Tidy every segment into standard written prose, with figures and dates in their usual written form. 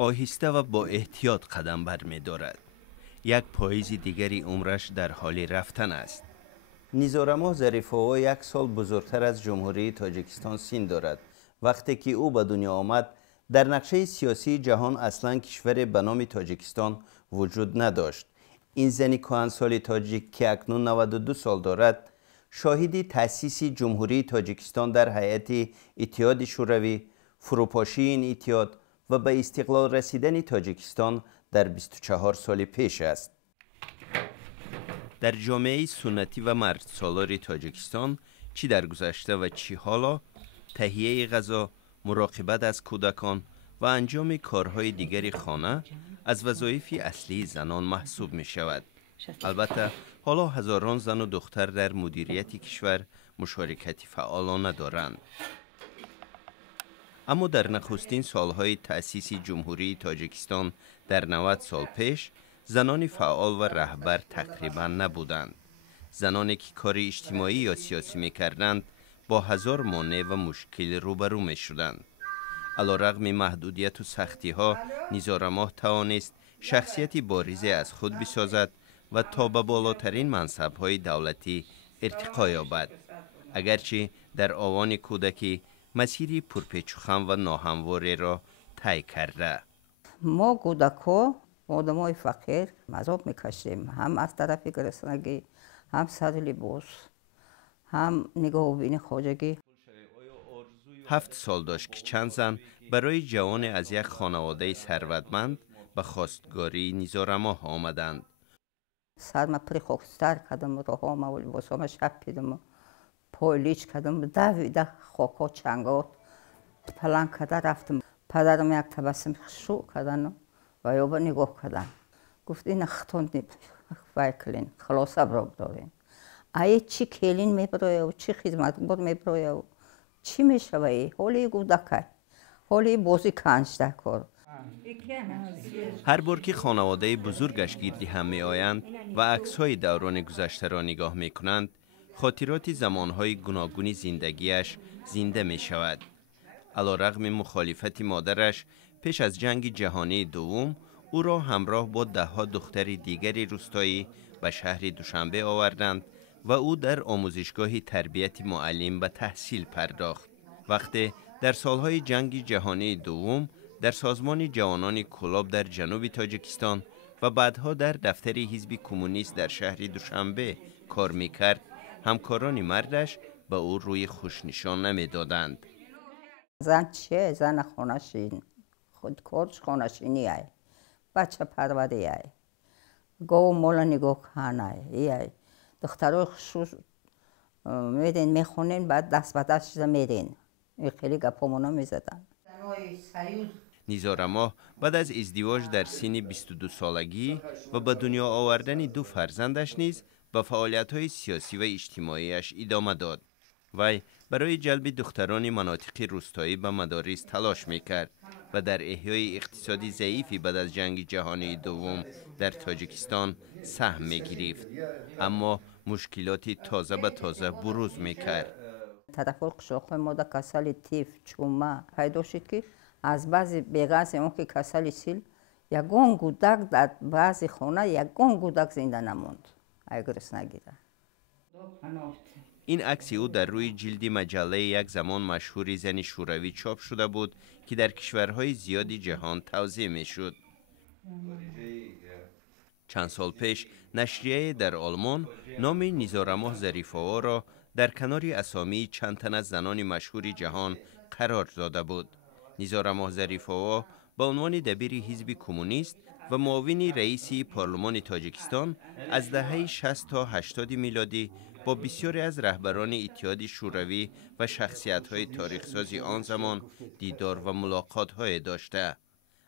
آهسته و با احتیاط قدم بر می دارد. یک پاییز دیگری عمرش در حال رفتن است. نیزارماه ظریفوو 1 سال بزرگتر از جمهوری تاجیکستان سین دارد. وقتی که او به دنیا آمد در نقشه سیاسی جهان اصلا کشور به نام تاجیکستان وجود نداشت. این زن کهنسال تاجیک که اکنون 92 سال دارد شاهد تأسیس جمهوری تاجیکستان در هیئت اتحاد شوروی، فروپاشی این اتحاد و به استقلال رسیدن تاجیکستان در 24 سال پیش است. در جامعه سنتی و مرد سالار تاجیکستان چی در گذشته و چی حالا تهیه غذا، مراقبت از کودکان و انجام کارهای دیگر خانه از وظایف اصلی زنان محسوب می شود. البته حالا هزاران زن و دختر در مدیریت کشور مشارکت فعالانه دارند. اما در نخستین سالهای تأسیس جمهوری تاجیکستان در 90 سال پیش زنان فعال و رهبر تقریبا نبودند. زنانی که کار اجتماعی یا سیاسی می‌کردند با هزار مانع و مشکل روبرو می‌شدند. علیرغم محدودیت و سختی‌ها، نیزارماه توانست شخصیتی بارز از خود بسازد و تا به بالاترین منصب‌های دولتی ارتقا یابد. اگرچه در آوان کودکی مسیری پرپیچ و خم و ناهمواری را طی کرده. ما کودک‌ها آدمای فقیر عذاب میکشیم، هم از طرف گرسنگی، هم سر لباس، هم نگاه و بین خواجگی. 7 سال داشت که چند زن برای جوان از یک خانواده ثروتمند به خواستگاری نیزارماه آمدند. سرم پری خاکستر کردم، راهام و لباسام شب پیدم، پایلیچ کردم، دویده خاکا چنگات پلنگ کرده رفتم. پدرم یک تبسم شو کردن و یا به نگاه کردن. گفت این اختان ویکلین خلاصه براب دارین. ای چی کلین میبروی و چی خدمت بود میبروی و چی میشوی؟ حالی گودکای، حالی بازی کنجده کار. هر بار که خانواده بزرگش گیردی هم می آیند و عکس‌های دوران گذشته را نگاه می کنند، خاطرات زمانهای گوناگون زندگیش زنده می شود. علیرغم مخالفت مادرش پیش از جنگ جهانی دوم او را همراه با 10 دختر دیگری روستایی به شهر دوشنبه آوردند و او در آموزشگاه تربیت معلم به تحصیل پرداخت. وقتی در سالهای جنگ جهانی دوم در سازمان جوانان کلاب در جنوب تاجیکستان و بعدها در دفتر حزب کمونیست در شهر دوشنبه کار میکرد، همکاران مردش به او روی خوش نشان نمیدادند. زن چیه؟ زن خونشین، خودکارش خونشینی ای، بچه پروری ای، گاو مولا نگاه کنه ای، دخترای خشوش میدین میخونین بعد دست به دست میدین. این خیلی گپامونو میزدن. نیزارماه بعد از ازدواج در سن 22 سالگی و به دنیا آوردن 2 فرزندش نیز به فعالیت‌های سیاسی و اجتماعیش ادامه داد. وی برای جلب دختران مناطق روستایی به مدارس تلاش میکرد و در احیای اقتصادی ضعیفی بعد از جنگ جهانی دوم در تاجیکستان سهم میگرفت، اما مشکلاتی تازه به تازه بروز میکرد. طرف قشاق‌های ما در کسل تیف چومه پیدا شد که از بعضی بیغاز اون که کسل سیل یگان گودک در بعضی خانه یگان گودک زنده نموند اگر نگیره. این عکس او در روی جلد مجله یک زمان مشهور زن شوروی چاپ شده بود که در کشورهای زیادی جهان توزیع میشد. چند سال پیش نشریه در آلمان نام نیزارماه ظریفوو را در کنار اسامی چند تن از زنان مشهور جهان قرار داده بود. نیزارماه ظریفوو به عنوان دبیر حزب کمونیست و معاون رئیس پارلمان تاجیکستان از دهه 60 تا 80 میلادی با بسیاری از رهبران اتحاد شوروی و شخصیت‌های تاریخ‌ساز آن زمان دیدار و ملاقات‌های داشته.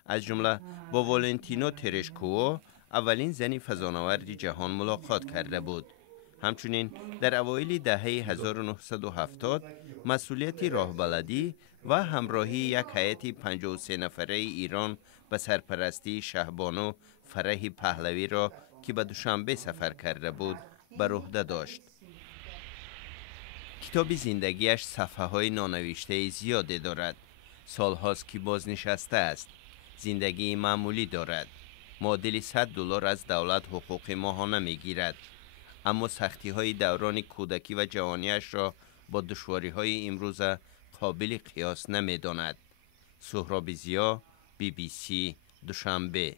از جمله با والنتینا ترشکووا، اولین زن فضانورد جهان، ملاقات کرده بود. همچنین در اوایل دهه 1970 مسئولیت راهبلدی و همراهی یک هیئت 53 نفره ایران به سرپرستی شهبانو فرح پهلوی را که به دوشنبه سفر کرده بود بر عهده داشت. کتاب زندگیش صفحه‌های نانوشته زیادی دارد. سالهاست که بازنشسته است. زندگی معمولی دارد. معادل $100 از دولت حقوق ماهانه میگیرد. اما سختی های دوران کودکی و جوانیش را با دشواری های امروز قابل قیاس نمی داند. سهراب ضیا، BBC، دوشنبه.